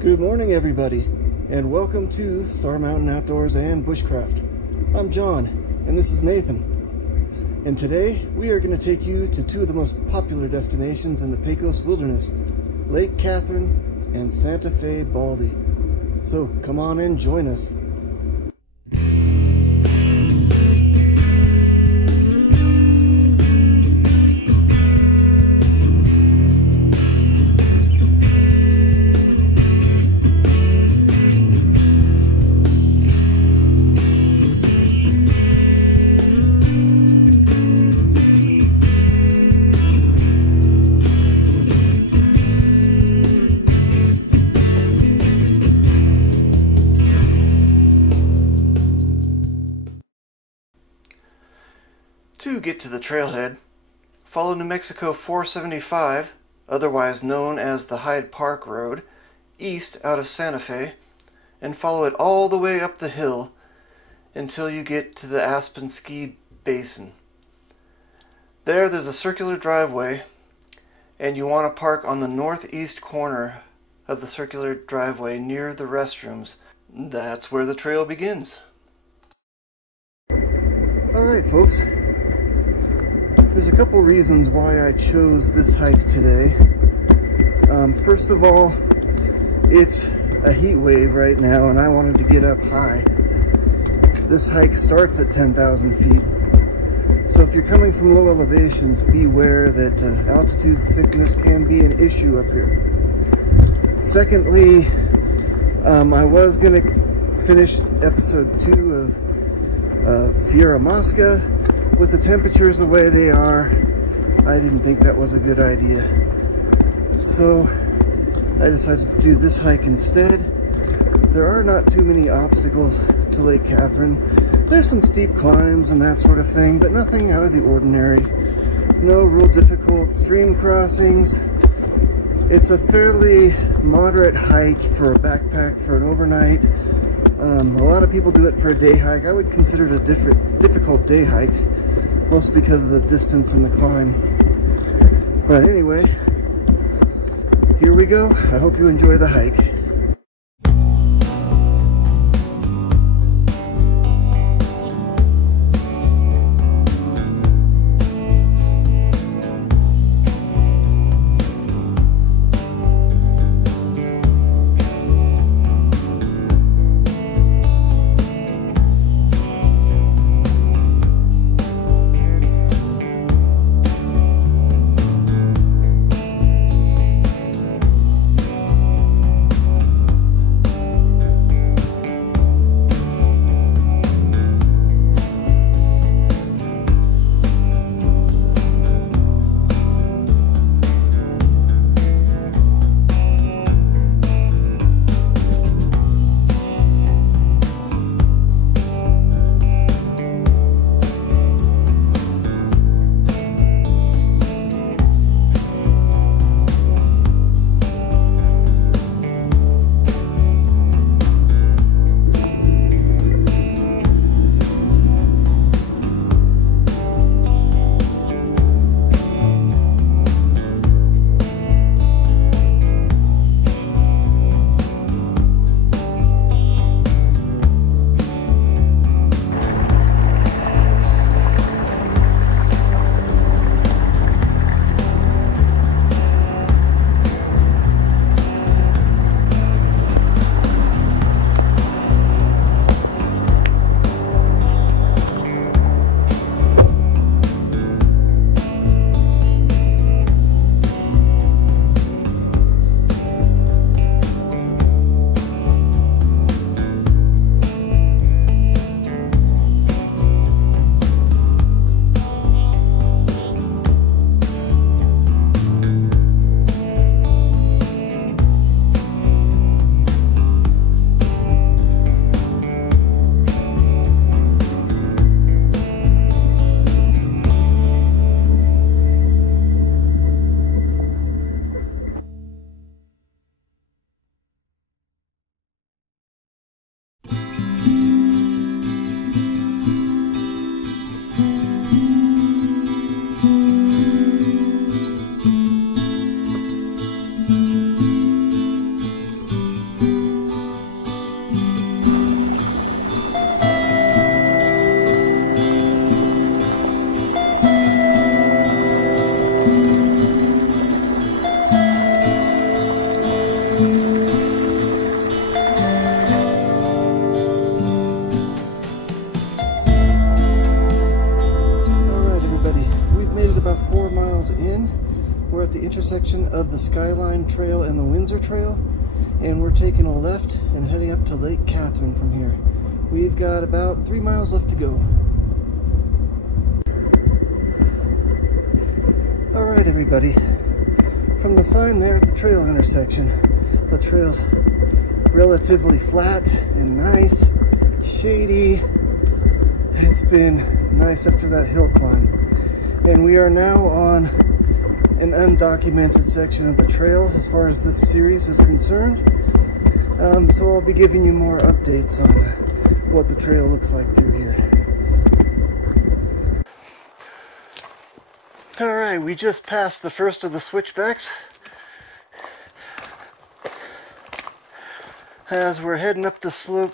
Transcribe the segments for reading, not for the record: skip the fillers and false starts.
Good morning, everybody, and welcome to Star Mountain Outdoors and Bushcraft. I'm John, and this is Nathan. And today, we are going to take you to two of the most popular destinations in the Pecos Wilderness, Lake Katherine and Santa Fe Baldy. So come on and join us. To get to the trailhead, follow New Mexico 475, otherwise known as the Hyde Park Road, east out of Santa Fe, and follow it all the way up the hill until you get to the Aspen Ski Basin. There's a circular driveway, and you want to park on the northeast corner of the circular driveway near the restrooms. That's where the trail begins. Alright, folks. There's a couple reasons why I chose this hike today. First of all, it's a heat wave right now and I wanted to get up high. This hike starts at 10,000 feet. So if you're coming from low elevations, beware that altitude sickness can be an issue up here. Secondly, I was going to finish episode 2 of Sierra Mosca. With the temperatures the way they are, I didn't think that was a good idea. So I decided to do this hike instead. There are not too many obstacles to Lake Katherine. There's some steep climbs and that sort of thing, but nothing out of the ordinary. No real difficult stream crossings. It's a fairly moderate hike for a backpack for an overnight. A lot of people do it for a day hike. I would consider it a difficult day hike, mostly because of the distance and the climb. But anyway, here we go. I hope you enjoy the hike. About 4 miles in, we're at the intersection of the Skyline Trail and the Windsor Trail, and we're taking a left and heading up to Lake Katherine from here. We've got about 3 miles left to go. Alright everybody, from the sign there at the trail intersection, the trail's relatively flat and nice, shady. It's been nice after that hill climb. And we are now on an undocumented section of the trail as far as this series is concerned. So I'll be giving you more updates on what the trail looks like through here. Alright, we just passed the first of the switchbacks as we're heading up the slope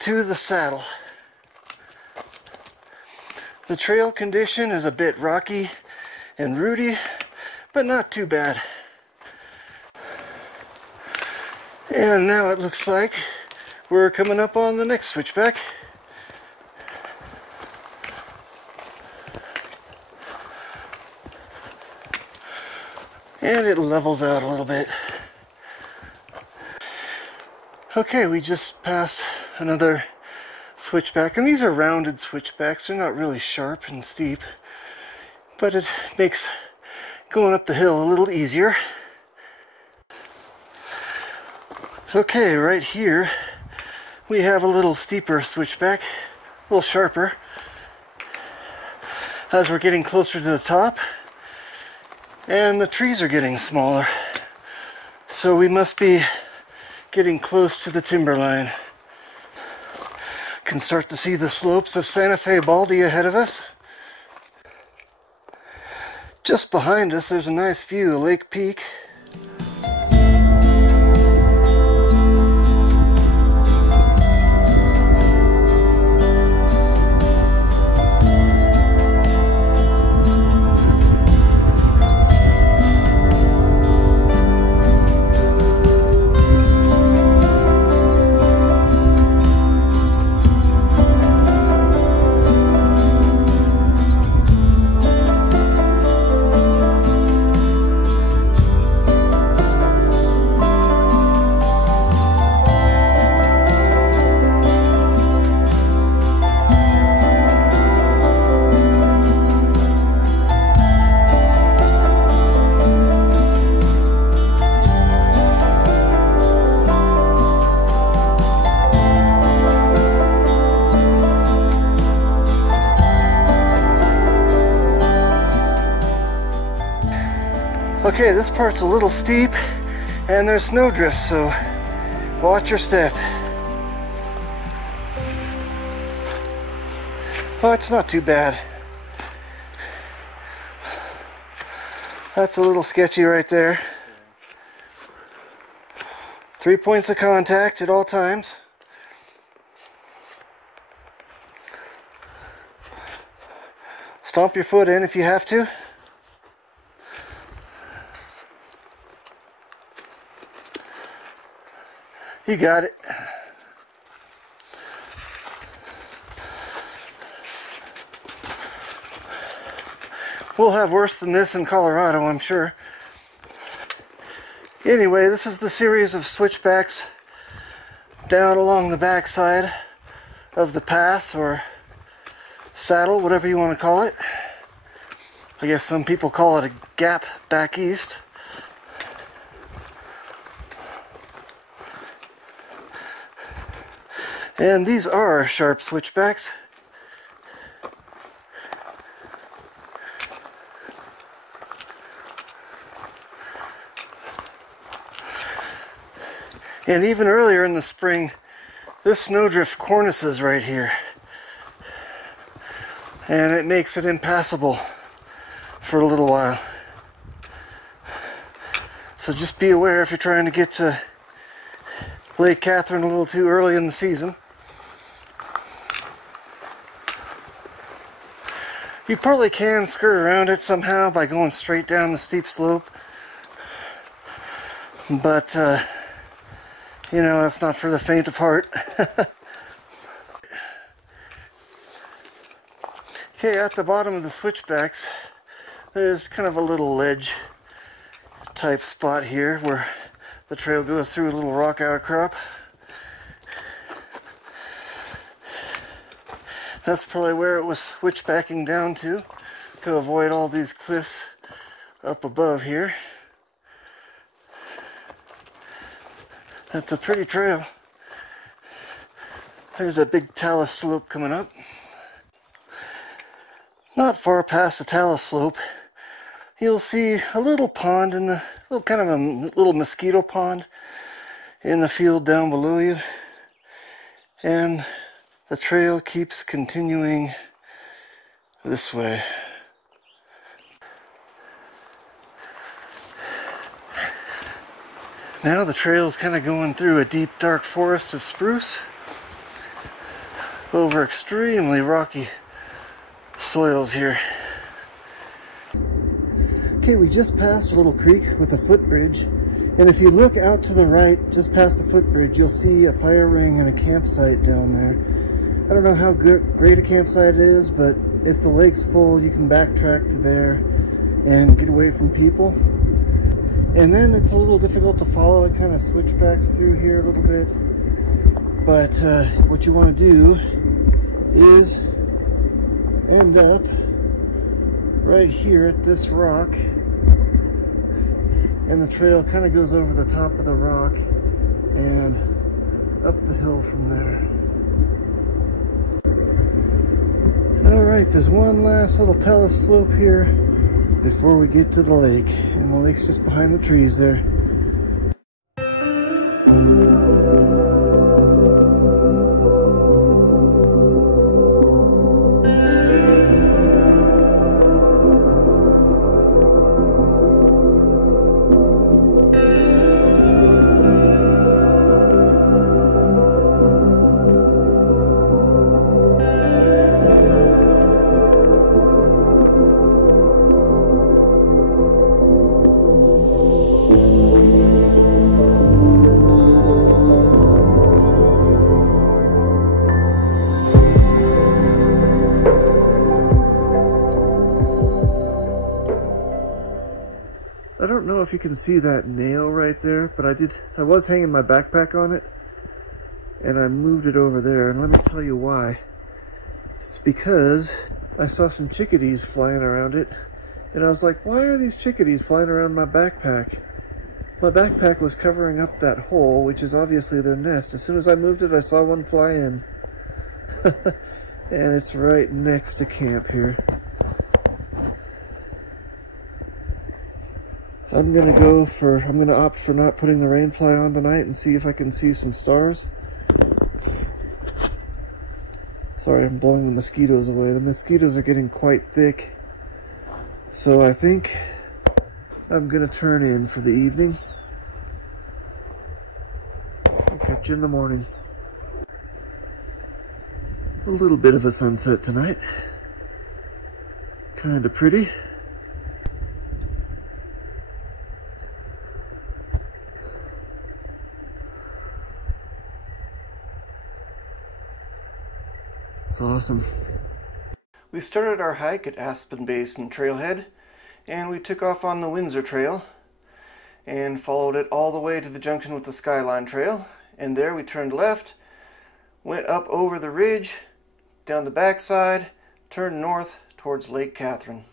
to the saddle. The trail condition is a bit rocky and rooty, but not too bad. And now it looks like we're coming up on the next switchback. And it levels out a little bit. Okay, we just passed another switchback, and these are rounded switchbacks. They're not really sharp and steep, but it makes going up the hill a little easier. Okay, right here we have a little steeper switchback, a little sharper as we're getting closer to the top, and the trees are getting smaller, so we must be getting close to the timberline. Can start to see the slopes of Santa Fe Baldy ahead of us. Just behind us there's a nice view of Lake Peak. Okay, this part's a little steep and there's snowdrifts, so watch your step. Oh, it's not too bad. That's a little sketchy right there. 3 points of contact at all times. Stomp your foot in if you have to. You got it. We'll have worse than this in Colorado, I'm sure. Anyway, this is the series of switchbacks down along the backside of the pass or saddle, whatever you want to call it. I guess some people call it a gap back east. And these are sharp switchbacks. And even earlier in the spring, this snowdrift cornices right here. And it makes it impassable for a little while. So just be aware if you're trying to get to Lake Katherine a little too early in the season. You probably can skirt around it somehow by going straight down the steep slope. But you know, that's not for the faint of heart. Okay, at the bottom of the switchbacks, there's kind of a little ledge type spot here where the trail goes through a little rock outcrop. That's probably where it was switchbacking down to avoid all these cliffs up above here. That's a pretty trail. There's a big talus slope coming up. Not far past the talus slope, you'll see a little pond in the kind of a little mosquito pond in the field down below you, and the trail keeps continuing this way. Now the trail's kind of going through a deep dark forest of spruce over extremely rocky soils here. Okay, we just passed a little creek with a footbridge, and if you look out to the right just past the footbridge, you'll see a fire ring and a campsite down there. I don't know how great a campsite it is, but if the lake's full, you can backtrack to there and get away from people. And then it's a little difficult to follow. It kind of switchbacks through here a little bit. But what you want to do is end up right here at this rock. And the trail kind of goes over the top of the rock and up the hill from there. Alright, there's one last little talus slope here before we get to the lake, and the lake's just behind the trees there. I don't know if you can see that nail right there, but I was hanging my backpack on it, and I moved it over there, and let me tell you why. It's because I saw some chickadees flying around it, and I was like, why are these chickadees flying around my backpack? My backpack was covering up that hole, which is obviously their nest. As soon as I moved it, I saw one fly in. And it's right next to camp here. I'm gonna opt for not putting the rainfly on tonight and see if I can see some stars. Sorry, I'm blowing the mosquitoes away. The mosquitoes are getting quite thick. So I think I'm gonna turn in for the evening. I'll catch you in the morning. It's a little bit of a sunset tonight. Kinda pretty. It's awesome. We started our hike at Aspen Basin Trailhead, and we took off on the Windsor Trail and followed it all the way to the junction with the Skyline Trail, and there we turned left, went up over the ridge, down the backside, turned north towards Lake Katherine.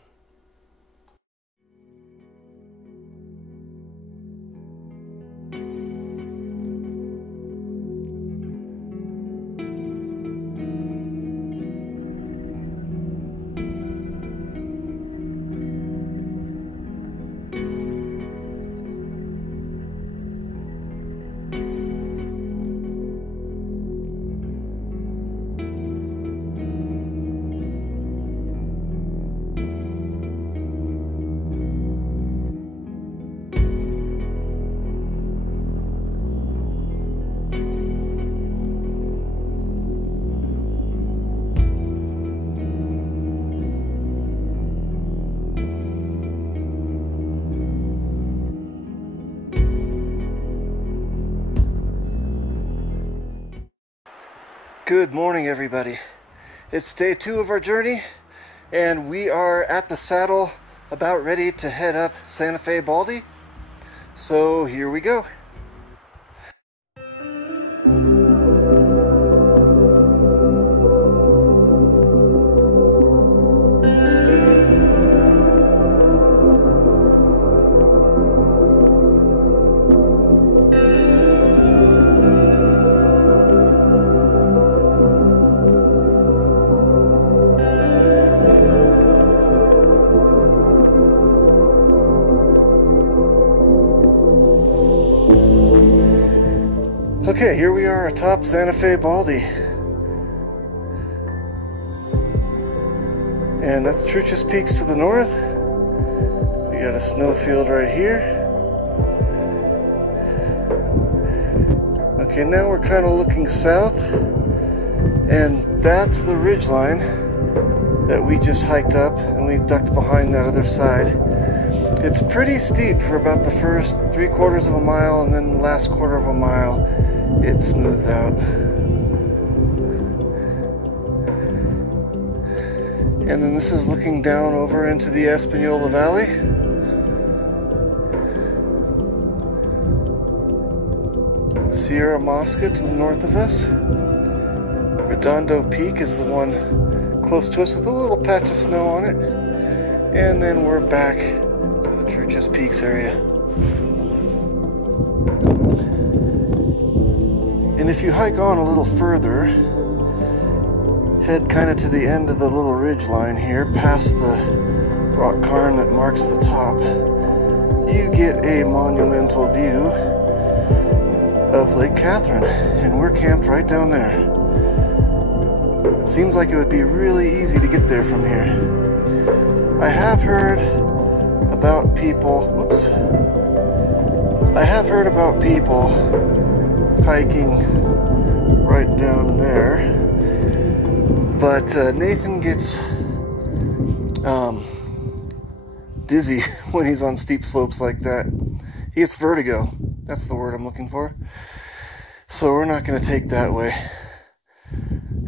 Good morning, everybody. It's day 2 of our journey, and we are at the saddle, about ready to head up Santa Fe Baldy. So here we go. Okay, here we are atop Santa Fe Baldy. And that's Truchas Peaks to the north. We got a snowfield right here. Okay, now we're kind of looking south, and that's the ridgeline that we just hiked up, and we ducked behind that other side. It's pretty steep for about the first 3/4 of a mile, and then the last 1/4 of a mile it smooths out. And then this is looking down over into the Espanola Valley. Sierra Mosca to the north of us. Redondo Peak is the one close to us with a little patch of snow on it. And then we're back to the Truchas Peaks area. And if you hike on a little further, head kind of to the end of the little ridge line here, past the rock cairn that marks the top, you get a monumental view of Lake Katherine, and we're camped right down there. Seems like it would be really easy to get there from here. I have heard about people, hiking right down there, but Nathan gets dizzy when he's on steep slopes like that. He gets vertigo. That's the word I'm looking for. So we're not going to take that way,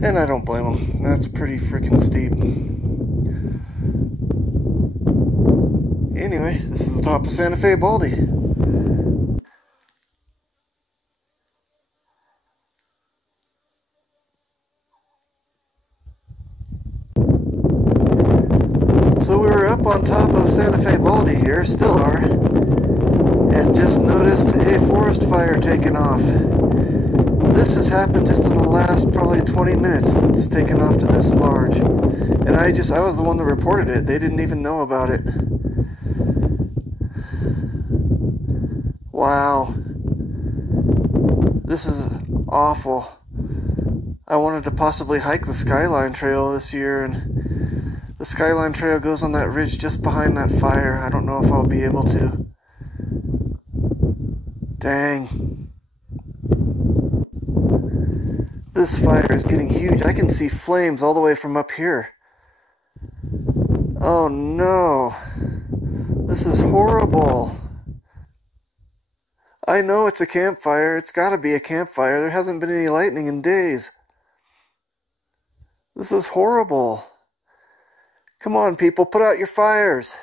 and I don't blame him. That's pretty freaking steep. Anyway, this is the top of Santa Fe Baldy. So we were up on top of Santa Fe Baldy here, still are, and just noticed a forest fire taking off. This has happened just in the last probably 20 minutes. It's taken off to this large. And I was the one that reported it. They didn't even know about it. Wow. This is awful. I wanted to possibly hike the Skyline Trail this year, and the Skyline Trail goes on that ridge just behind that fire. I don't know if I'll be able to. Dang. This fire is getting huge. I can see flames all the way from up here. Oh no. This is horrible. I know it's a campfire. It's gotta be a campfire. There hasn't been any lightning in days. This is horrible. Come on, people, put out your fires.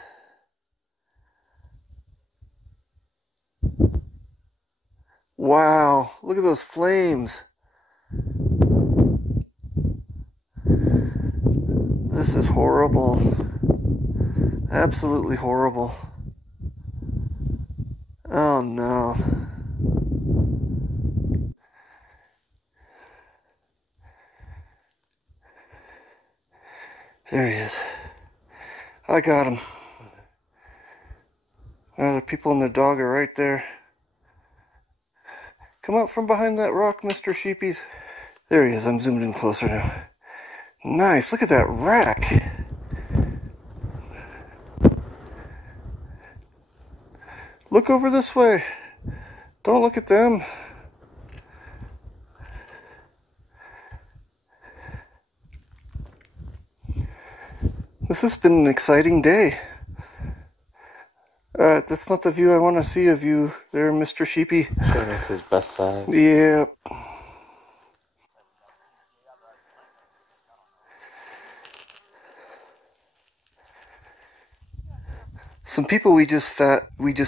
Wow, look at those flames. This is horrible. Absolutely horrible. Oh no. There he is. I got him. The people and their dog are right there. Come out from behind that rock, Mr. Sheepies. There he is. I'm zoomed in closer now. Nice. Look at that rack. Look over this way. Don't look at them. This has been an exciting day. That's not the view I want to see of you there, Mr. Sheepy. Showing us his best side. Yep. Some people we just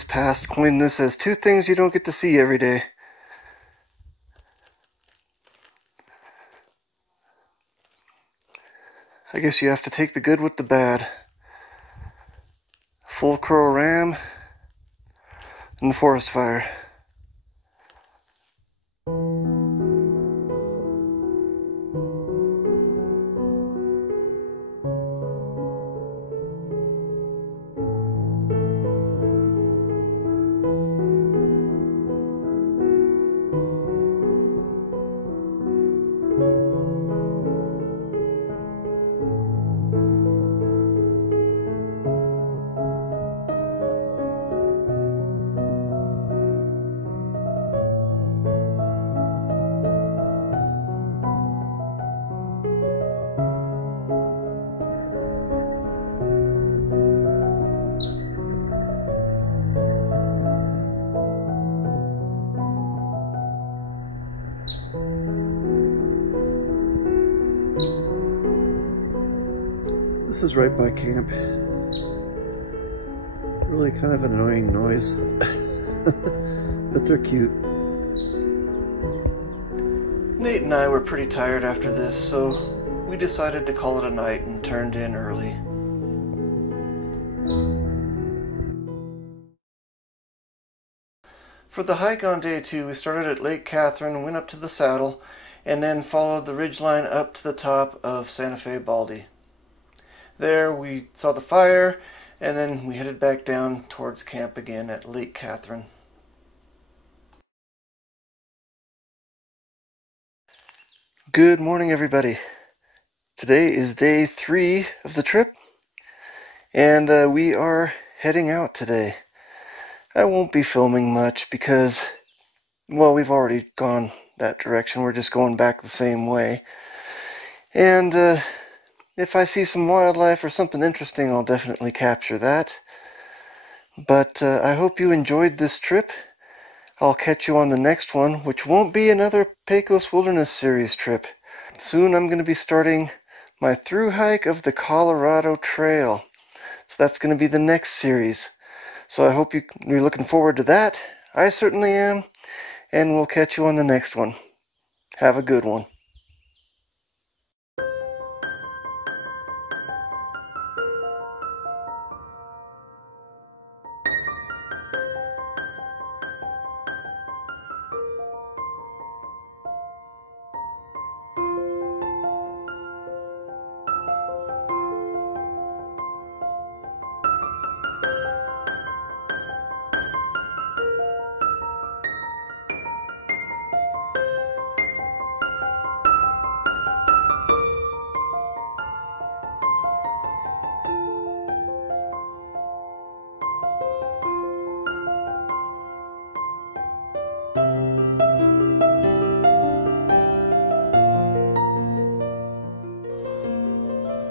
passed coined this as 2 things you don't get to see every day. I guess you have to take the good with the bad. Full crow ram and the forest fire. This is right by camp. Really kind of an annoying noise, but they're cute. Nate and I were pretty tired after this, so we decided to call it a night and turned in early. For the hike on day 2, we started at Lake Katherine and went up to the saddle, and then followed the ridgeline up to the top of Santa Fe Baldy. There we saw the fire, and then we headed back down towards camp again at Lake Katherine. Good morning, everybody. Today is day 3 of the trip, and we are heading out today. I won't be filming much because, well, we've already gone that direction. We're just going back the same way. And if I see some wildlife or something interesting, I'll definitely capture that. But I hope you enjoyed this trip. I'll catch you on the next one, which won't be another Pecos Wilderness series trip. Soon I'm going to be starting my through hike of the Colorado Trail. So that's going to be the next series. So I hope you're looking forward to that. I certainly am. And we'll catch you on the next one. Have a good one.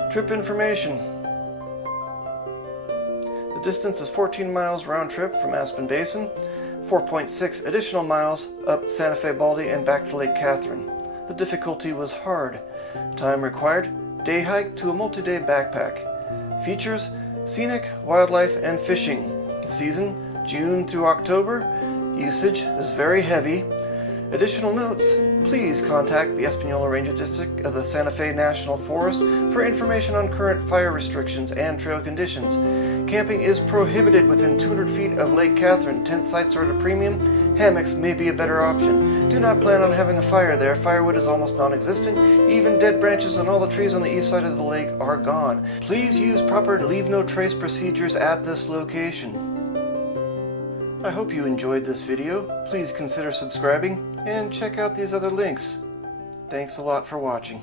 Trip information. The distance is 14 miles round trip from Aspen Basin, 4.6 additional miles up Santa Fe Baldy and back to Lake Katherine. The difficulty was hard. Time required, day hike to a multi-day backpack. Features, scenic, wildlife, and fishing. Season, June through October. Usage is very heavy. Additional notes, please contact the Espanola Ranger District of the Santa Fe National Forest for information on current fire restrictions and trail conditions. Camping is prohibited within 200 feet of Lake Katherine. Tent sites are at a premium. Hammocks may be a better option. Do not plan on having a fire there. Firewood is almost non-existent. Even dead branches on all the trees on the east side of the lake are gone. Please use proper leave no trace procedures at this location. I hope you enjoyed this video. Please consider subscribing and check out these other links. Thanks a lot for watching.